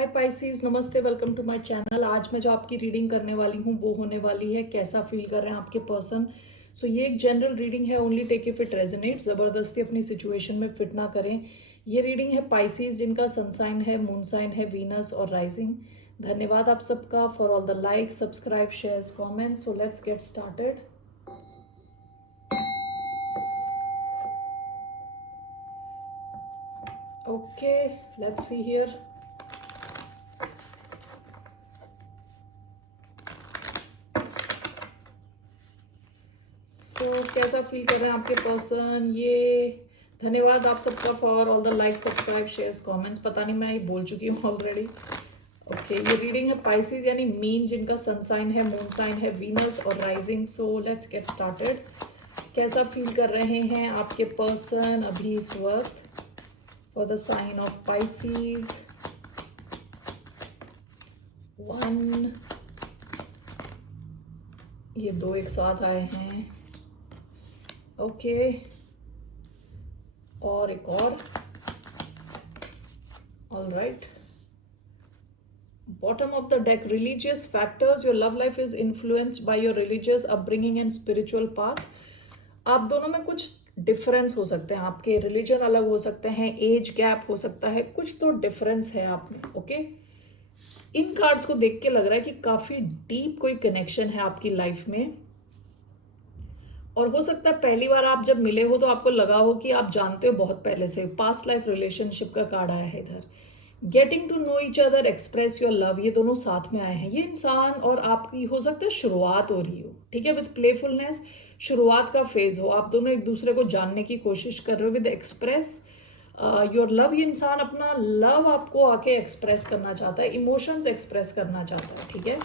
हाय Pisces, नमस्ते, welcome to my channel. आज मैं जो आपकी रीडिंग करने वाली हूँ वो होने वाली है कैसा फील कर रहे हैं आपके पर्सन। सो ये एक जनरल रीडिंग है, only take if it resonate. ज़बरदस्ती अपनी सिचुएशन में फिट ना करें। ये रीडिंग है पाइसीज जिनका सन साइन है, मून साइन है, वीनस और राइजिंग। धन्यवाद आप सबका for all the like, subscribe, shares, comments. So let's get started. Okay, let's see here. So कैसा फील कर रहे हैं आपके पर्सन ये। धन्यवाद आप सबका for all the like, subscribe, shares, comments. पता नहीं मैं ये बोल चुकी हूँ ऑलरेडी। ओके, ये रीडिंग है पाइसीज यानी मीन जिनका सन साइन है, मून साइन है, वीनस और rising. So let's get started. कैसा फील कर रहे हैं आपके पर्सन अभी इस वक्त for the sign of Pisces. 1, ये 2 एक साथ आए हैं। ओके, और एक और। All right, bottom of the deck, religious factors. Your love life is influenced by your religious upbringing and spiritual path. आप दोनों में कुछ डिफरेंस हो सकते हैं, आपके रिलीजन अलग हो सकते हैं, एज गैप हो सकता है, कुछ तो डिफरेंस है आप में। ओके, इन कार्ड्स को देख के लग रहा है कि काफ़ी डीप कोई कनेक्शन है आपकी लाइफ में। और हो सकता है पहली बार आप जब मिले हो तो आपको लगा हो कि आप जानते हो बहुत पहले से। पास्ट लाइफ रिलेशनशिप का कार्ड आया है इधर। Getting to know each other, express your love, ये दोनों साथ में आए हैं। ये इंसान और आपकी हो सकता है शुरुआत हो रही हो, ठीक है, विद प्लेफुलनेस। शुरुआत का फेज हो, आप दोनों एक दूसरे को जानने की कोशिश कर रहे हो विद एक्सप्रेस योर लव। ये इंसान अपना लव आपको आके एक्सप्रेस करना चाहता है, इमोशंस एक्सप्रेस करना चाहता है, ठीक है।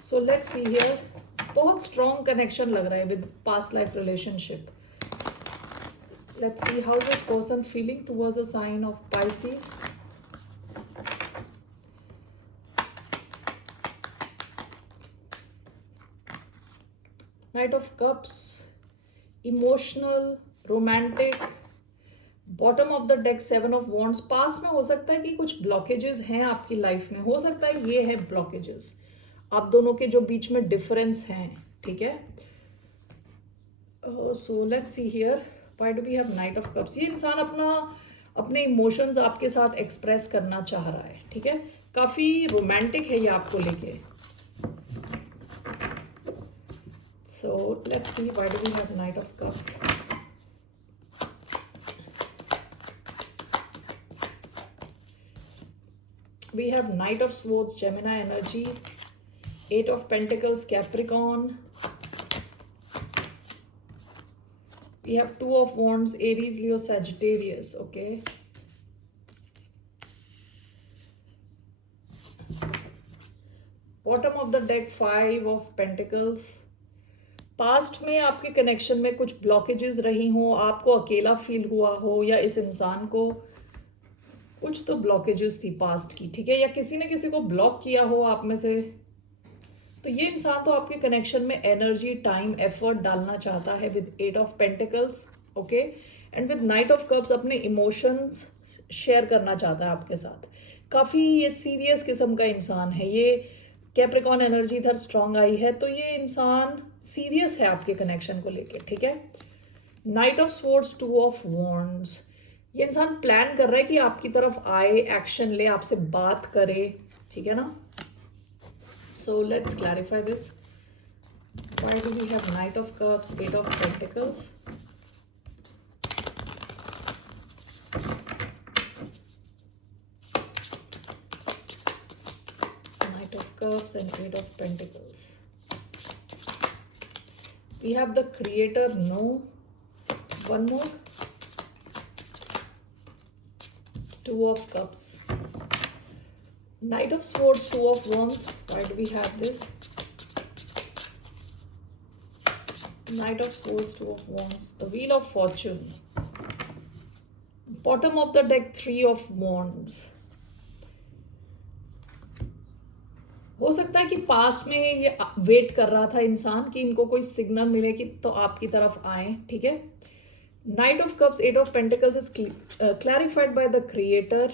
So let's see here. बहुत स्ट्रॉन्ग कनेक्शन लग रहा है with past life relationship. Let's see how this person feeling towards the sign of Pisces. Knight of cups, emotional, romantic. Bottom of the deck, 7 of wands. पास में हो सकता है कि कुछ ब्लॉकेजेस हैं आपकी लाइफ में, हो सकता है ये है ब्लॉकेजेस आप दोनों के जो बीच में डिफरेंस हैं, ठीक है। So let's see here, why do we have knight of cups. ये इंसान अपने इमोशंस आपके साथ एक्सप्रेस करना चाह रहा है, ठीक है। काफ़ी रोमांटिक है ये आपको लेके। So let's see, why do we have Knight of Cups? We have Knight of Swords, Gemini energy, 8 of Pentacles, Capricorn. We have 2 of Wands, Aries, Leo, Sagittarius, okay. Bottom of the deck, 5 of Pentacles. Past में आपके connection में कुछ blockages रही हो, आपको अकेला feel हुआ हो, या इस इंसान को कुछ तो ब्लॉकेजेस थी पास्ट की, ठीक है, या किसी ने किसी को ब्लॉक किया हो आप में से। तो ये इंसान तो आपके कनेक्शन में एनर्जी, टाइम, एफर्ट डालना चाहता है with 8 of pentacles, okay. And with night of cups अपने इमोशंस शेयर करना चाहता है आपके साथ। काफ़ी ये सीरियस किस्म का इंसान है ये। कैप्रिकॉन एनर्जी इधर स्ट्रांग आई है, तो ये इंसान सीरियस है आपके कनेक्शन को लेके, ठीक है। Night of swords, 2 of wands. ये इंसान प्लान कर रहा है कि आपकी तरफ आए, एक्शन ले, आपसे बात करे, ठीक है ना। So let's clarify this, why do we have knight of cups, 8 of pentacles. Cups and 8 of Pentacles. We have the Creator, no. One more. 2 of Cups. Knight of Swords, 2 of Wands. Why do we have this? Knight of Swords, 2 of Wands. The Wheel of Fortune. Bottom of the deck, 3 of Wands. हो सकता है कि past में ये wait कर रहा था इंसान कि इनको कोई सिग्नल मिले कि तो आपकी तरफ आए, ठीक है। Night of cups, 8 of pentacles is clarified by the creator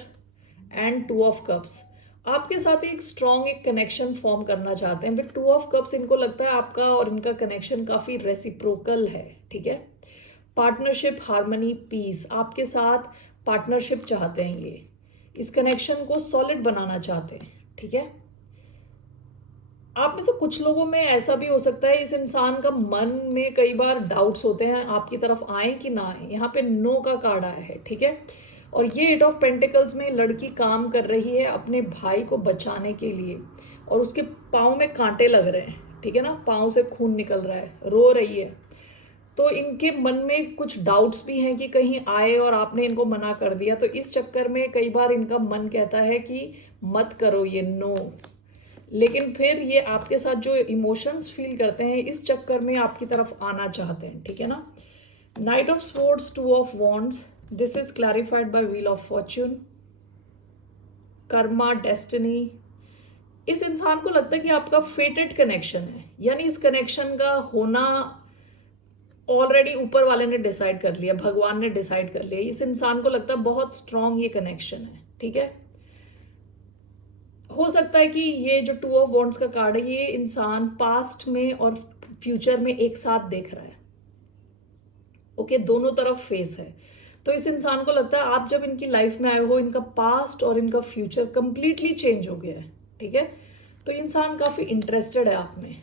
and 2 of cups. आपके साथ एक स्ट्रॉन्ग एक कनेक्शन फॉर्म करना चाहते हैं। विद टू ऑफ कप्स इनको लगता है आपका और इनका कनेक्शन काफ़ी रेसिप्रोकल है, ठीक है। पार्टनरशिप, हार्मनी, पीस, आपके साथ पार्टनरशिप चाहते हैं ये, इस कनेक्शन को सॉलिड बनाना चाहते हैं, ठीक है। आप में से कुछ लोगों में ऐसा भी हो सकता है इस इंसान का मन में कई बार डाउट्स होते हैं आपकी तरफ आए कि ना आए। यहाँ पे नो का कार्ड आया है, ठीक है। और ये एट ऑफ पेंटिकल्स में लड़की काम कर रही है अपने भाई को बचाने के लिए, और उसके पाँव में कांटे लग रहे हैं, ठीक है ना, पाँव से खून निकल रहा है, रो रही है। तो इनके मन में कुछ डाउट्स भी हैं कि कहीं आए और आपने इनको मना कर दिया, तो इस चक्कर में कई बार इनका मन कहता है कि मत करो ये, नो। लेकिन फिर ये आपके साथ जो इमोशंस फील करते हैं इस चक्कर में आपकी तरफ आना चाहते हैं, ठीक है ना। Knight of swords, two of wands, this is clarified by wheel of fortune. कर्मा, डेस्टिनी, इस इंसान को लगता है कि आपका फेटेड कनेक्शन है, यानी इस कनेक्शन का होना ऑलरेडी ऊपर वाले ने डिसाइड कर लिया, भगवान ने डिसाइड कर लिया। इस इंसान को लगता है बहुत स्ट्रांग ये कनेक्शन है, ठीक है। हो सकता है कि ये जो टू ऑफ वॉन्ड्स का कार्ड है ये इंसान पास्ट में और फ्यूचर में एक साथ देख रहा है, ओके, दोनों तरफ फेस है। तो इस इंसान को लगता है आप जब इनकी लाइफ में आए हो इनका पास्ट और इनका फ्यूचर कंप्लीटली चेंज हो गया है, ठीक है। तो इंसान काफ़ी इंटरेस्टेड है आप में,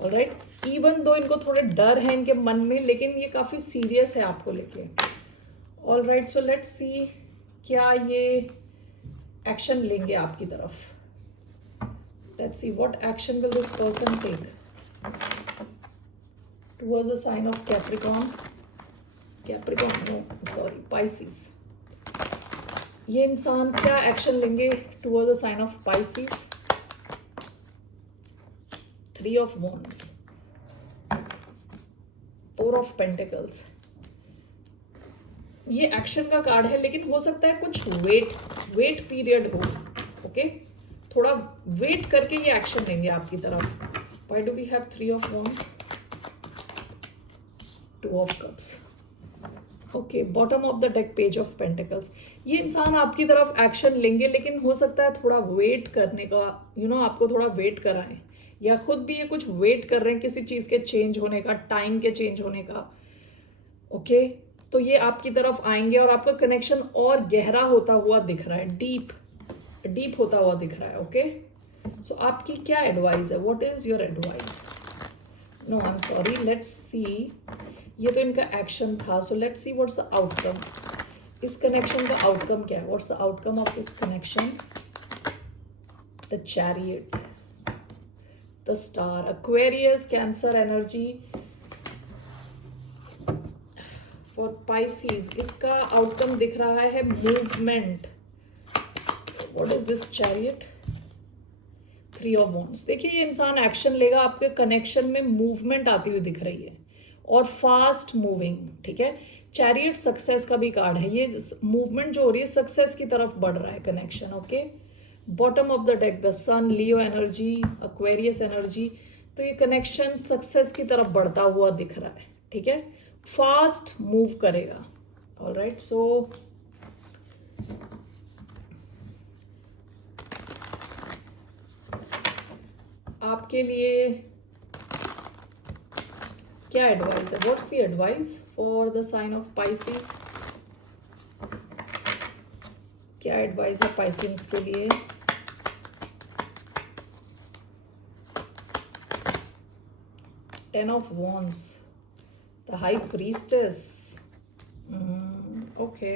ऑलराइट। इवन दो इनको थोड़े डर है इनके मन में, लेकिन ये काफ़ी सीरियस है आपको लेके, ऑलराइट। सो लेट्स सी क्या ये एक्शन लेंगे आपकी तरफ। Let's see what action will this person take towards the sign of Capricorn, no sorry, Pisces. ये इंसान क्या एक्शन लेंगे towards the sign of Pisces. Three of wands, four of pentacles, ये एक्शन का कार्ड है, लेकिन हो सकता है कुछ वेट पीरियड हो, ओके। थोड़ा वेट करके ये एक्शन लेंगे आपकी तरफ। Why do we have three of wands, two of cups, okay, bottom of the deck, page of pentacles. ये इंसान आपकी तरफ एक्शन लेंगे, लेकिन हो सकता है थोड़ा वेट करने का, आपको थोड़ा वेट कराएं, या खुद भी ये कुछ वेट कर रहे हैं किसी चीज़ के चेंज होने का, टाइम के चेंज होने का, ओके। तो ये आपकी तरफ आएंगे और आपका कनेक्शन और गहरा होता हुआ दिख रहा है, डीप होता हुआ दिख रहा है, ओके। सो आपकी क्या एडवाइस है, what is your advice. No I am sorry, let's see, ये तो इनका एक्शन था, so let's see what's the outcome. इस कनेक्शन का आउटकम क्या है, what's the outcome of this connection. The chariot, the star, Aquarius, Cancer energy for Pisces. इसका outcome दिख रहा है movement. What is this chariot, three of wands. देखिए ये इंसान एक्शन लेगा, आपके कनेक्शन में मूवमेंट आती हुई दिख रही है और फास्ट मूविंग, ठीक है। चैरियट सक्सेस का भी कार्ड है, ये मूवमेंट जो हो रही है सक्सेस की तरफ बढ़ रहा है connection, okay. Bottom of the deck, the sun, Leo energy, Aquarius energy. तो ये कनेक्शन सक्सेस की तरफ बढ़ता हुआ दिख रहा है, ठीक है, फास्ट मूव करेगा, ऑलराइट। सो आपके लिए क्या एडवाइस है, what's the advice for the sign of Pisces. क्या एडवाइस है पाइसिस के लिए। Ten of wands, the high priestess, okay.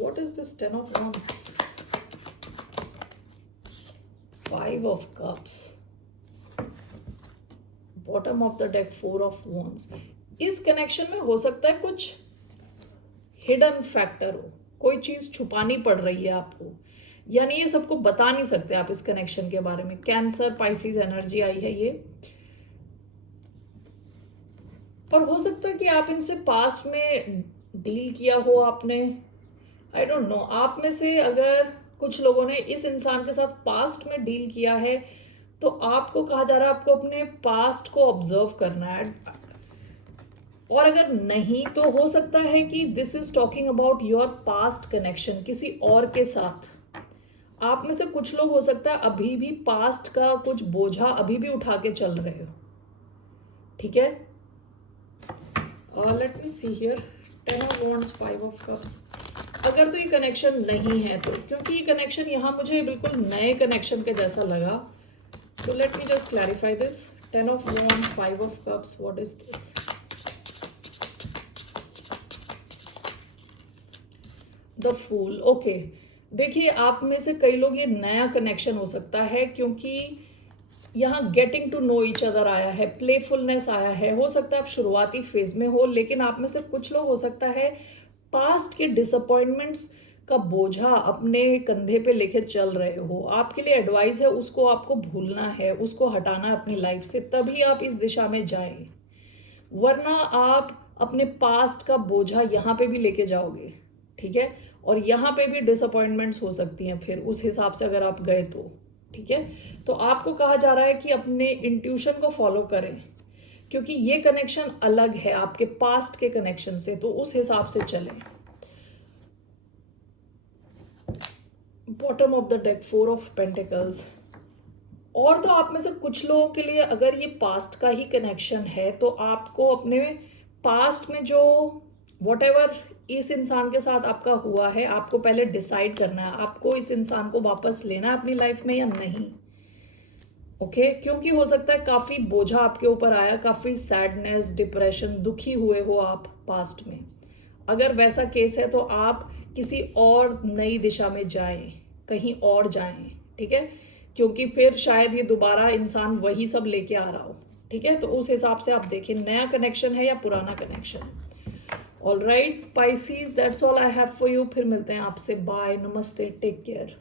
What is this ten of wands, five of cups, bottom of the deck, four of wands। इस connection में हो सकता है कुछ हिडन फैक्टर हो, कोई चीज छुपानी पड़ रही है आपको, यानी ये सबको बता नहीं सकते आप इस कनेक्शन के बारे में। कैंसर पाइसिस एनर्जी आई है ये, और हो सकता है कि आप इनसे पास्ट में डील किया हो आपने, आई डोंट नो। आप में से अगर कुछ लोगों ने इस इंसान के साथ पास्ट में डील किया है तो आपको कहा जा रहा है आपको अपने पास्ट को ऑब्जर्व करना है। और अगर नहीं तो हो सकता है कि this is talking about your past connection किसी और के साथ। आप में से कुछ लोग हो सकता है अभी भी पास्ट का कुछ बोझा अभी भी उठा के चल रहे हो, ठीक है। Let me see here, 10 of wands, 5 of cups. अगर तो ये कनेक्शन नहीं है तो, क्योंकि ये कनेक्शन यहाँ मुझे बिल्कुल नए कनेक्शन के जैसा लगा, तो let me just clarify this. 10 of wands, 5 of cups, what is this? The fool, okay. देखिए आप में से कई लोग ये नया कनेक्शन हो सकता है, क्योंकि यहाँ getting to know each other आया है, प्लेफुलनेस आया है। हो सकता है आप शुरुआती फेज में हो, लेकिन आप में से कुछ लोग हो सकता है पास्ट के डिसअपॉइंटमेंट्स का बोझा अपने कंधे पे लेके चल रहे हो। आपके लिए एडवाइस है, उसको आपको भूलना है, उसको हटाना है अपनी लाइफ से, तभी आप इस दिशा में जाएं। वरना आप अपने पास्ट का बोझा यहाँ पे भी लेके जाओगे, ठीक है। और यहाँ पे भी डिसअपॉइंटमेंट्स हो सकती हैं फिर उस हिसाब से अगर आप गए तो, ठीक है। तो आपको कहा जा रहा है कि अपने इंट्यूशन को फॉलो करें, क्योंकि ये कनेक्शन अलग है आपके पास्ट के कनेक्शन से, तो उस हिसाब से चलें। Bottom of the deck, 4 of pentacles. और तो आप में से कुछ लोगों के लिए अगर ये पास्ट का ही कनेक्शन है, तो आपको अपने पास्ट में जो वॉट इस इंसान के साथ आपका हुआ है, आपको पहले डिसाइड करना है आपको इस इंसान को वापस लेना है अपनी लाइफ में या नहीं, ओके। क्योंकि हो सकता है काफ़ी बोझा आपके ऊपर आया, काफ़ी सैडनेस, डिप्रेशन, दुखी हुए हो आप पास्ट में। अगर वैसा केस है तो आप किसी और नई दिशा में जाएं, कहीं और जाएं, ठीक है। क्योंकि फिर शायद ये दोबारा इंसान वही सब लेके आ रहा हो, ठीक है। तो उस हिसाब से आप देखें नया कनेक्शन है या पुराना connection. All right Pisces, that's all I have for you. फिर मिलते हैं आपसे, बाय, नमस्ते, टेक केयर।